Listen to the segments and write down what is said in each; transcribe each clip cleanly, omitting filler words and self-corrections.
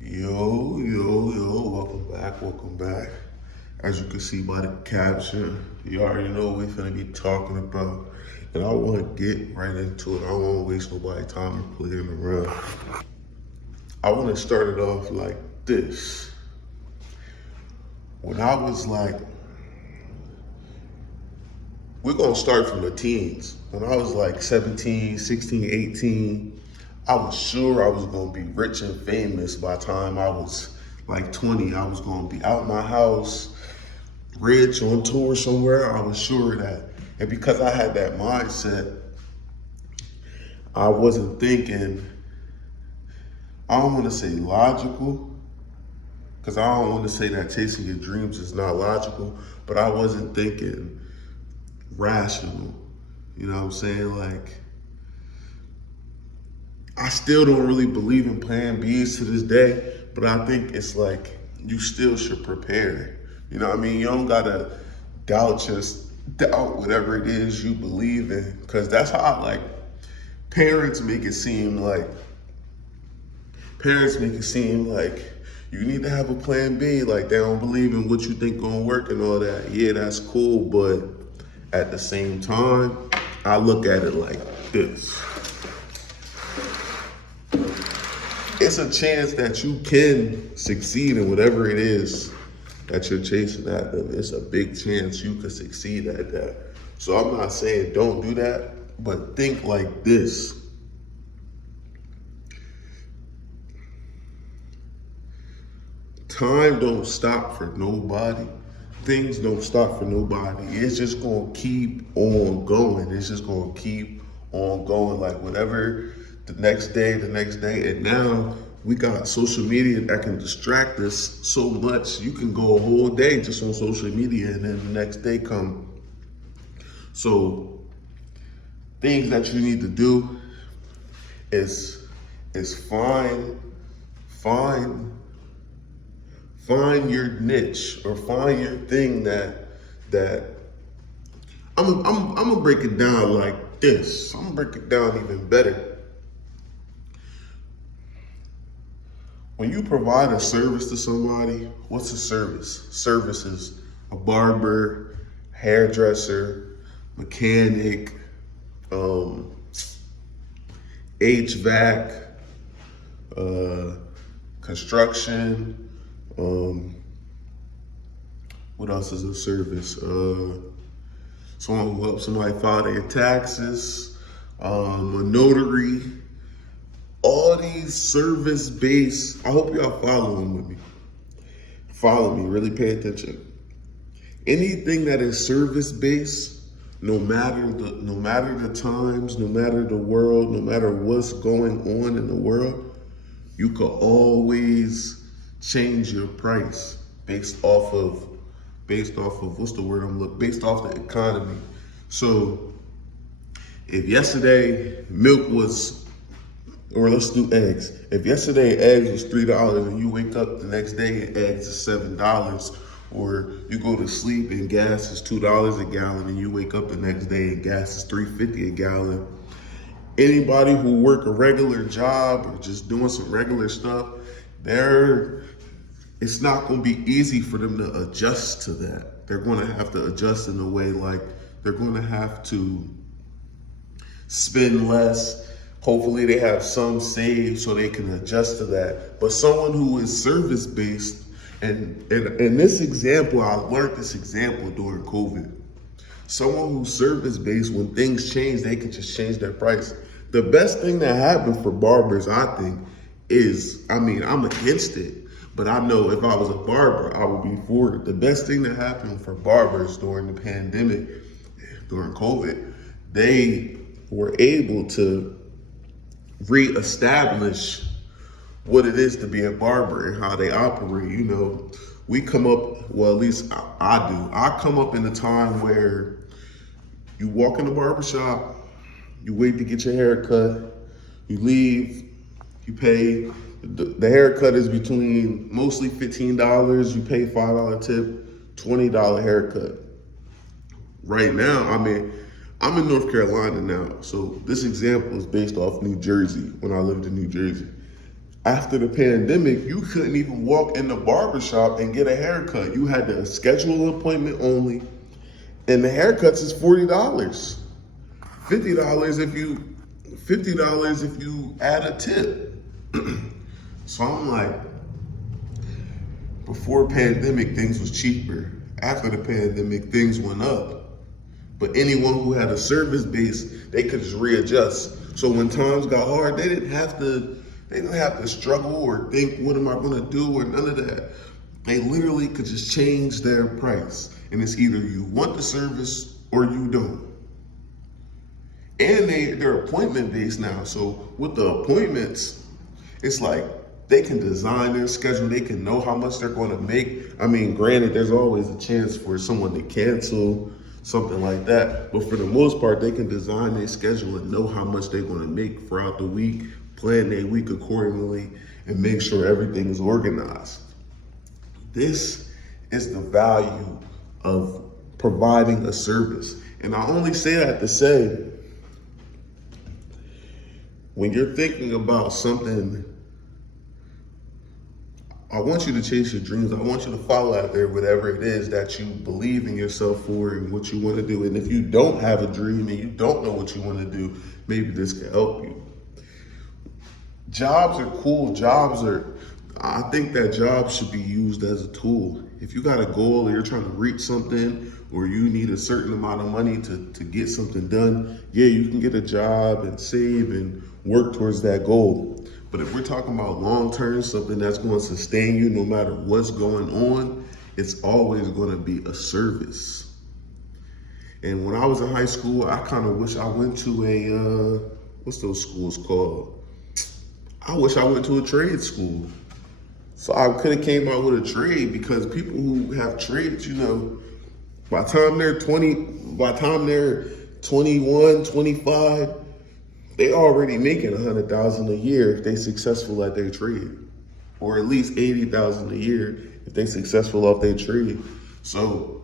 Yo, welcome back. As you can see by the caption, you already know what we're gonna be talking about. And I wanna get right into it. I don't wanna waste nobody's time or playing around. I wanna start it off like this. When I was like, we're gonna start from the teens. When I was like 17, 16, 18, I was sure I was gonna be rich and famous by the time I was like 20. I was gonna be out my house, rich, on tour somewhere. I was sure of that. And because I had that mindset, I wasn't thinking, I don't wanna say logical, because I don't wanna say that chasing your dreams is not logical, but I wasn't thinking rational. You know what I'm saying? Like, I still don't really believe in plan Bs to this day, but I think it's like you still should prepare. You know what I mean? You don't gotta doubt whatever it is you believe in, because that's how like parents make it seem like you need to have a plan B. Like they don't believe in what you think gonna work and all that. Yeah, that's cool, but at the same time, I look at it like this. It's a chance that you can succeed in whatever it is that you're chasing at them. It's a big chance you could succeed at that. So I'm not saying don't do that, but think like this. Time don't stop for nobody. Things don't stop for nobody. It's just gonna keep on going. It's just gonna keep on going. Like whatever, the next day. And now we got social media that can distract us so much. You can go a whole day just on social media and then the next day come. So things that you need to do is find your niche or find your thing that I'm gonna break it down like this. I'm gonna break it down even better. When you provide a service to somebody, what's a service? Service is a barber, hairdresser, mechanic, HVAC, construction. What else is a service? Someone who helps somebody file their taxes, a notary. All these service-based, I hope y'all following with me. Follow me, really pay attention. Anything that is service-based, no matter the times, no matter the world, no matter what's going on in the world, you could always change your price based off of what's the word I'm looking, based off the economy. So if yesterday milk was, or let's do eggs. If yesterday eggs was $3 and you wake up the next day and eggs is $7, or you go to sleep and gas is $2 a gallon and you wake up the next day and gas is $3.50 a gallon. Anybody who work a regular job or just doing some regular stuff, it's not going to be easy for them to adjust to that. They're going to have to adjust in a way like they're going to have to spend less. Hopefully they have some saved so they can adjust to that. But someone who is service-based, and in this example, I learned this example during COVID. Someone who's service-based, when things change, they can just change their price. The best thing that happened for barbers, I think, is, I'm against it, but I know if I was a barber, I would be for it. The best thing that happened for barbers during the pandemic, during COVID, they were able to reestablish what it is to be a barber and how they operate. You know, we come up, well, at least I do. I come up in a time where you walk in the barbershop, you wait to get your hair cut, you leave, you pay. The haircut is between mostly $15, you pay $5 tip, $20 haircut. Right now, I'm in North Carolina now, so this example is based off New Jersey, when I lived in New Jersey. After the pandemic, you couldn't even walk in the barbershop and get a haircut. You had to schedule an appointment only. And the haircuts is $40. $50 if you add a tip. So I'm like, before pandemic, things was cheaper. After the pandemic, things went up. But anyone who had a service base, they could just readjust. So when times got hard, they didn't have to struggle or think, what am I gonna do, or none of that. They literally could just change their price. And it's either you want the service or you don't. And they're appointment based now. So with the appointments, it's like they can design their schedule. They can know how much they're going to make. I mean, granted, there's always a chance for someone to cancel, something like that. But for the most part, they can design their schedule and know how much they're going to make throughout the week, plan their week accordingly, and make sure everything is organized. This is the value of providing a service. And I only say that to say, when you're thinking about something, I want you to chase your dreams. I want you to follow out there whatever it is that you believe in yourself for and what you want to do. And if you don't have a dream and you don't know what you want to do, maybe this can help you. Jobs are cool. I think that jobs should be used as a tool. If you got a goal or you're trying to reach something, or you need a certain amount of money to get something done, yeah, you can get a job and save and work towards that goal. But if we're talking about long-term, something that's going to sustain you no matter what's going on, it's always going to be a service. And when I was in high school, I kind of wish I went to what's those schools called? I wish I went to a trade school. So I could have came out with a trade, because people who have trades, by the time they're 21, 25, they already making $100,000 a year if they successful at their trade, or at least $80,000 a year if they successful off their trade. So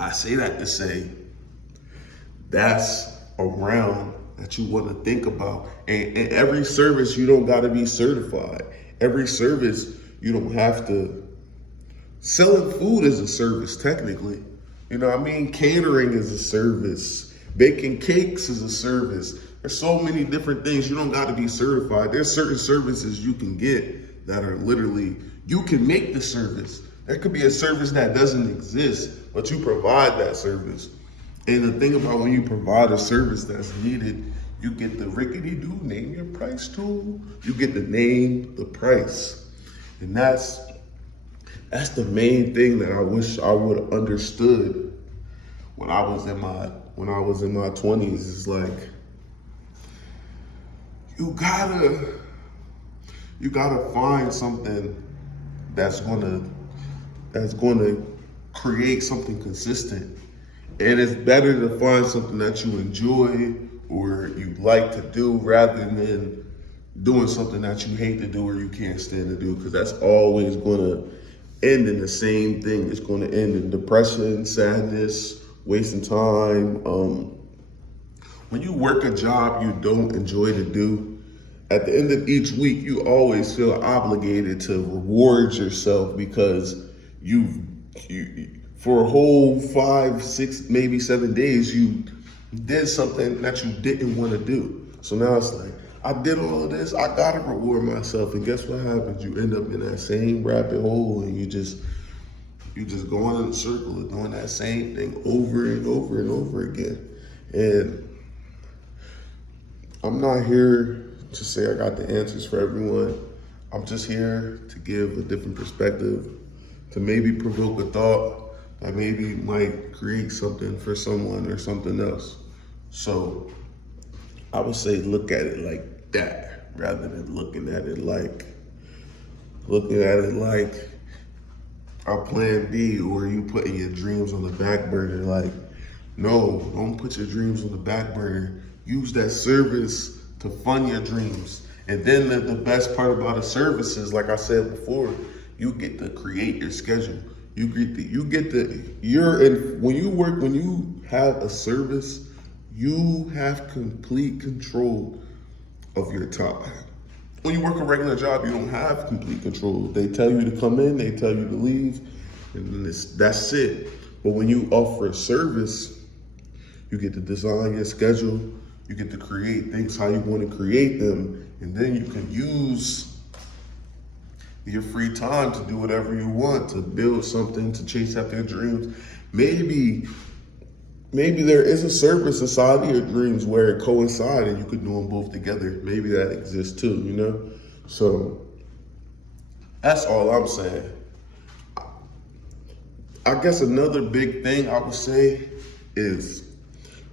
I say that to say that's a realm that you want to think about. And every service, you don't got to be certified. Every service, you don't have to. Selling food is a service, technically. Catering is a service. Baking cakes is a service. There's so many different things. You don't got to be certified. There's certain services you can get that are literally, you can make the service. There could be a service that doesn't exist, but you provide that service. And the thing about when you provide a service that's needed, you get the rickety-doo, name your price tool. You get to name the price. And that's the main thing that I wish I would have understood when I was in my 20s. Is like, you gotta find something that's gonna create something consistent. And it's better to find something that you enjoy or you like to do, rather than doing something that you hate to do or you can't stand to do, because that's always gonna end in the same thing. It's gonna end in depression, sadness, wasting time. When you work a job you don't enjoy to do, at the end of each week, you always feel obligated to reward yourself, because you for a whole 5, 6, maybe 7 days, you did something that you didn't want to do. So now it's like, I did all of this, I gotta reward myself. And guess what happens? You end up in that same rabbit hole, and you just going in a circle of doing that same thing over and over and over again. And I'm not here to say I got the answers for everyone. I'm just here to give a different perspective, to maybe provoke a thought that maybe might create something for someone or something else. So I would say look at it like that, rather than looking at it like our plan B, or you putting your dreams on the back burner. Like, no, don't put your dreams on the back burner. Use that service to fund your dreams. And then the best part about a service is, like I said before, you get to create your schedule. When you have a service, you have complete control of your time. when you work a regular job, you don't have complete control. They tell you to come in, they tell you to leave, and that's it. But when you offer a service, you get to design your schedule, you get to create things how you want to create them, and then you can use your free time to do whatever you want, to build something, to chase after your dreams. Maybe there is a service inside of your dreams where it coincides and you could do them both together. Maybe that exists too, you know? So that's all I'm saying. I guess another big thing I would say is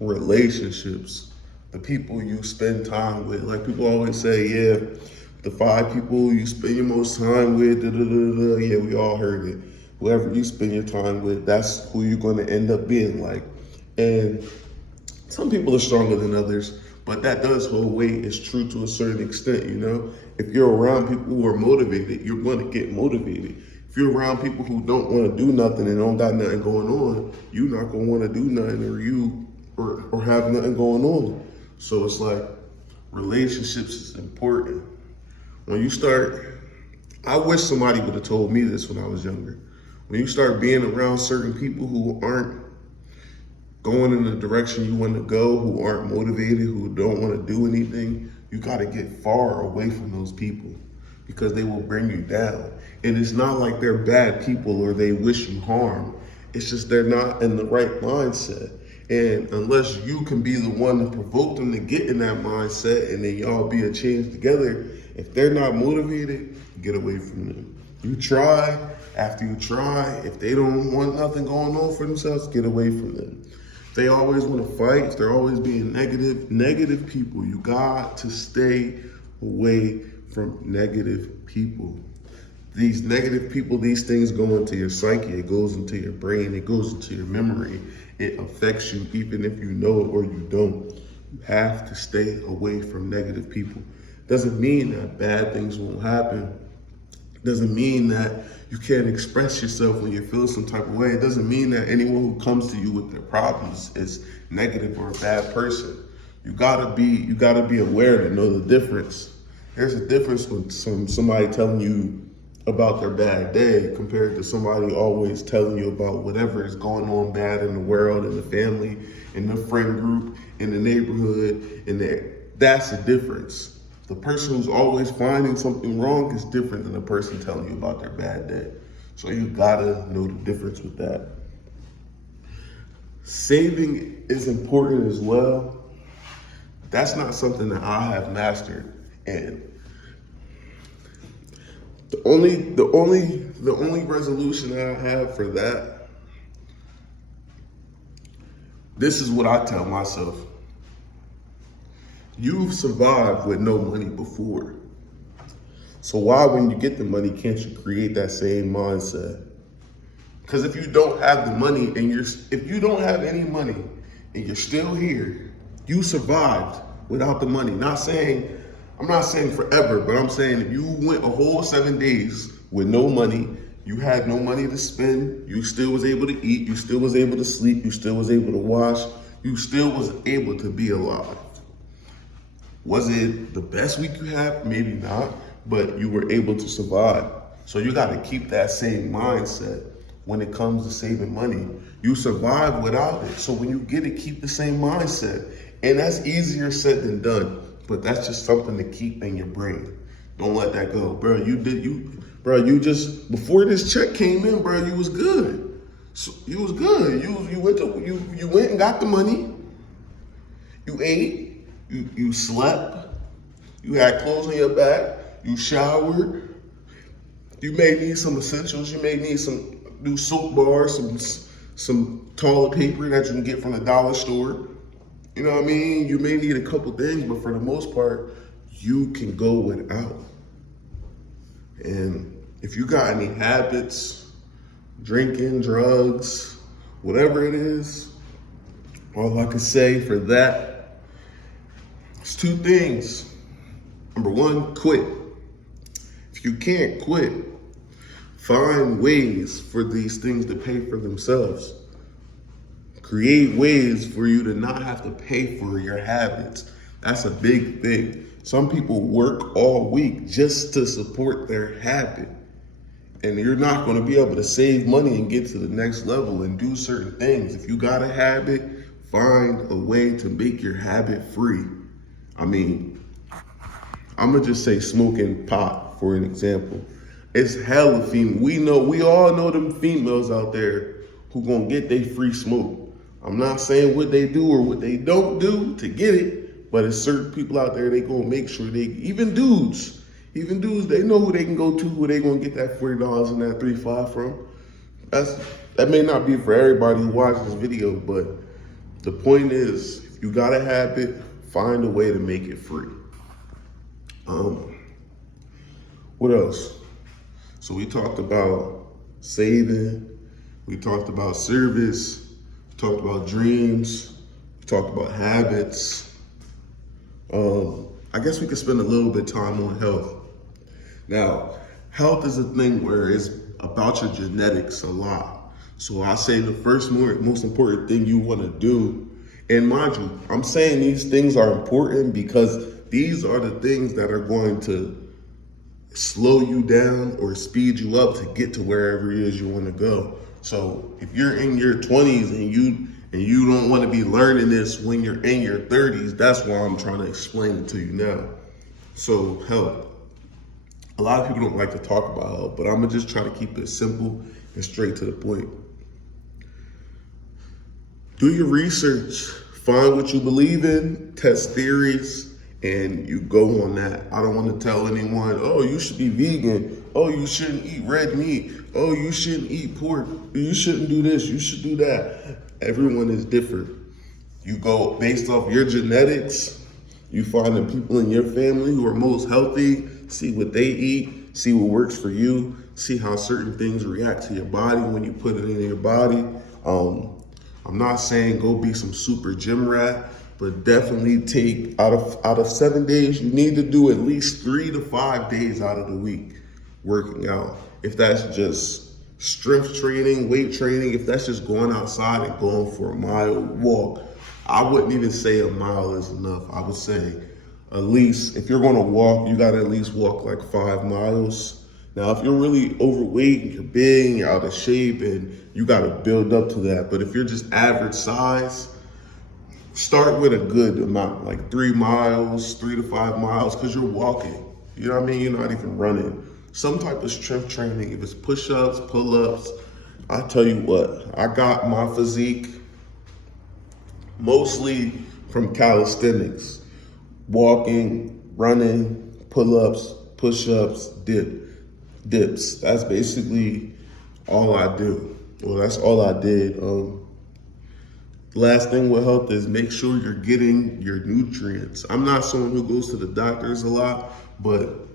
relationships. The people you spend time with. Like people always say, yeah, the 5 people you spend your most time with, yeah, we all heard it. Whoever you spend your time with, that's who you're gonna end up being like. And some people are stronger than others, but that does hold weight. It's true to a certain extent, you know? If you're around people who are motivated, you're gonna get motivated. If you're around people who don't wanna do nothing and don't got nothing going on, you're not gonna wanna do nothing or have nothing going on. So it's like relationships is important. When you start, I wish somebody would have told me this when I was younger. When you start being around certain people who aren't going in the direction you want to go, who aren't motivated, who don't want to do anything, you got to get far away from those people because they will bring you down. And it's not like they're bad people or they wish you harm. It's just they're not in the right mindset. And unless you can be the one to provoke them to get in that mindset and then y'all be a change together, if they're not motivated, get away from them. You try, after you try, if they don't want nothing going on for themselves, get away from them. If they always want to fight, if they're always being negative people, you got to stay away from negative people. These negative people, these things go into your psyche, it goes into your brain, it goes into your memory. It affects you even if you know it or you don't. You have to stay away from negative people. Doesn't mean that bad things won't happen. Doesn't mean that you can't express yourself when you're feeling some type of way. It doesn't mean that anyone who comes to you with their problems is negative or a bad person. You gotta be aware to know the difference. There's a difference when somebody telling you about their bad day compared to somebody always telling you about whatever is going on bad in the world, in the family, in the friend group, in the neighborhood, that's the difference. The person who's always finding something wrong is different than the person telling you about their bad day. So you gotta know the difference with that. Saving is important as well. That's not something that I have mastered. And the only resolution that I have for that, this is what I tell myself. You've survived with no money before. So why, when you get the money, can't you create that same mindset? Because if you don't have the money if you don't have any money and you're still here, you survived without the money. I'm not saying forever, but I'm saying if you went a whole 7 days with no money, you had no money to spend, you still was able to eat, you still was able to sleep, you still was able to wash, you still was able to be alive. Was it the best week you had? Maybe not, but you were able to survive. So you got to keep that same mindset when it comes to saving money. You survive without it. So when you get it, keep the same mindset. And that's easier said than done. But that's just something to keep in your brain. Don't let that go. Bro, you just, before this check came in, bro, you was good. So you was good. You went and got the money. You ate, you slept, you had clothes on your back, you showered. You may need some essentials. You may need some new soap bars, some toilet paper that you can get from the dollar store. You know what I mean? You may need a couple things, but for the most part, you can go without. And if you got any habits, drinking, drugs, whatever it is, all I can say for that is 2 things. Number 1, quit. If you can't quit, find ways for these things to pay for themselves. Create ways for you to not have to pay for your habits. That's a big thing. Some people work all week just to support their habit. And you're not going to be able to save money and get to the next level and do certain things. If you got a habit, find a way to make your habit free. I mean, I'm going to just say smoking pot for an example. It's hella female. We all know them females out there who gonna get their free smoke. I'm not saying what they do or what they don't do to get it, but it's certain people out there, they gonna make sure even dudes, they know who they can go to, who they gonna get that $40 and that $35 from. That may not be for everybody who watches this video, but the point is, if you got a habit, find a way to make it free. What else? So we talked about saving, we talked about service, we talked about dreams, we talked about habits. I guess we could spend a little bit of time on health. Now, health is a thing where it's about your genetics a lot. So I say the first most important thing you want to do, and mind you, I'm saying these things are important because these are the things that are going to slow you down or speed you up to get to wherever it is you want to go. So if you're in your 20s and you don't want to be learning this when you're in your 30s, that's why I'm trying to explain it to you now. So health. A lot of people don't like to talk about health, but I'm gonna just try to keep it simple and straight to the point. Do your research, find what you believe in, test theories, and you go on that. I don't want to tell anyone, oh, you should be vegan. Oh, you shouldn't eat red meat. Oh, you shouldn't eat pork. You shouldn't do this. You should do that. Everyone is different. You go based off your genetics. You find the people in your family who are most healthy, see what they eat, see what works for you, see how certain things react to your body when you put it in your body. I'm not saying go be some super gym rat, but definitely take out of 7 days, you need to do at least 3 to 5 days out of the week working out. If that's just strength training, weight training, if that's just going outside and going for a mile walk, I wouldn't even say a mile is enough. I would say at least, if you're gonna walk, you gotta at least walk like 5 miles. Now, if you're really overweight and you're big and you're out of shape, and you gotta build up to that. But if you're just average size, start with a good amount, like 3 miles, 3 to 5 miles, because you're walking. You know what I mean? You're not even running. Some type of strength training, if it's push-ups, pull-ups, I tell you what, I got my physique mostly from calisthenics. Walking, running, pull-ups, push-ups, dips. That's basically all I do. Well, that's all I did. Last thing with health is make sure you're getting your nutrients. I'm not someone who goes to the doctors a lot, but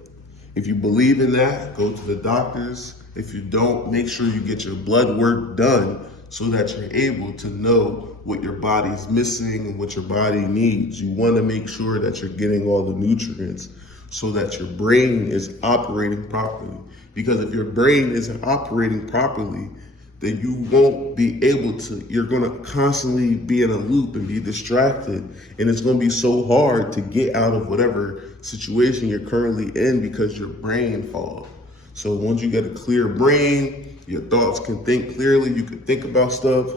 if you believe in that, go to the doctors. If you don't, make sure you get your blood work done so that you're able to know what your body's missing and what your body needs. You want to make sure that you're getting all the nutrients so that your brain is operating properly. Because if your brain isn't operating properly, then you won't be able to, you're gonna constantly be in a loop and be distracted. And it's gonna be so hard to get out of whatever situation you're currently in because your brain fog. So once you get a clear brain, your thoughts can think clearly, you can think about stuff,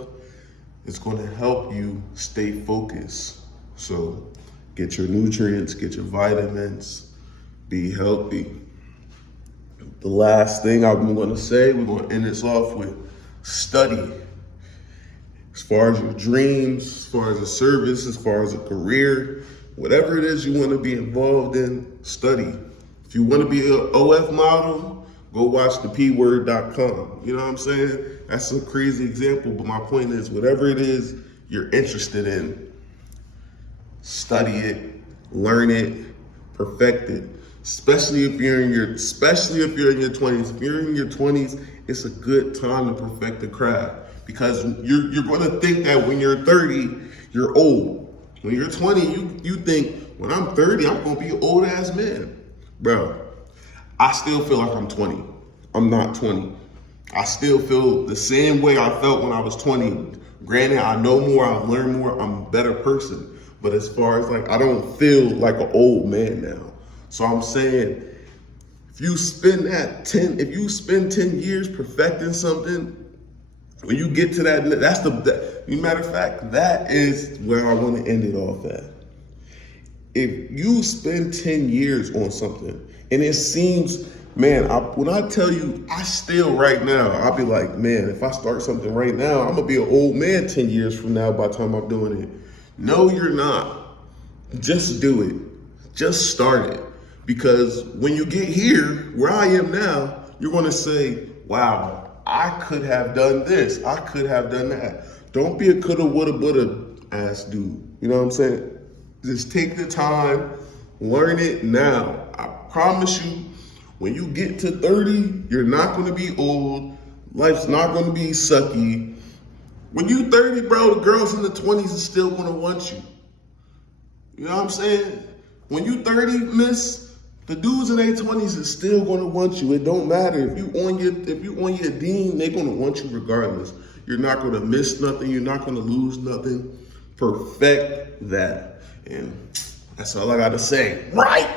it's gonna help you stay focused. So get your nutrients, get your vitamins, be healthy. The last thing I'm gonna say, we're gonna end this off with study. As far as your dreams, as far as a service, as far as a career, whatever it is you want to be involved in, study. If you want to be an OF model, go watch thepword.com. You know what I'm saying? That's a crazy example, but my point is whatever it is you're interested in, study it, learn it, perfect it. Especially if you're in your 20s. If you're in your 20s, it's a good time to perfect the craft because you're going to think that when you're 30, you're old. When you're 20, you think, when I'm 30, I'm going to be an old ass man. Bro, I still feel like I'm 20. I'm not 20. I still feel the same way I felt when I was 20. Granted, I know more, I've learned more, I'm a better person. But as far as like, I don't feel like an old man now. So I'm saying, if you spend 10 years perfecting something, when you get to that, matter of fact, that is where I want to end it off at. If you spend 10 years on something and it seems, man, when I tell you, I still right now, I'll be like, man, if I start something right now, I'm gonna be an old man 10 years from now by the time I'm doing it. No, you're not. Just do it. Just start it. Because when you get here, where I am now, you're gonna say, wow, I could have done this. I could have done that. Don't be a coulda, woulda, woulda ass dude. You know what I'm saying? Just take the time, learn it now. I promise you, when you get to 30, you're not gonna be old. Life's not gonna be sucky. When you 30, bro, the girls in the 20s are still gonna want you. You know what I'm saying? When you 30, miss, the dudes in their 20s is still gonna want you. It don't matter. If you on your dean, they're gonna want you regardless. You're not gonna miss nothing, you're not gonna lose nothing. Perfect that. And that's all I gotta say. Right?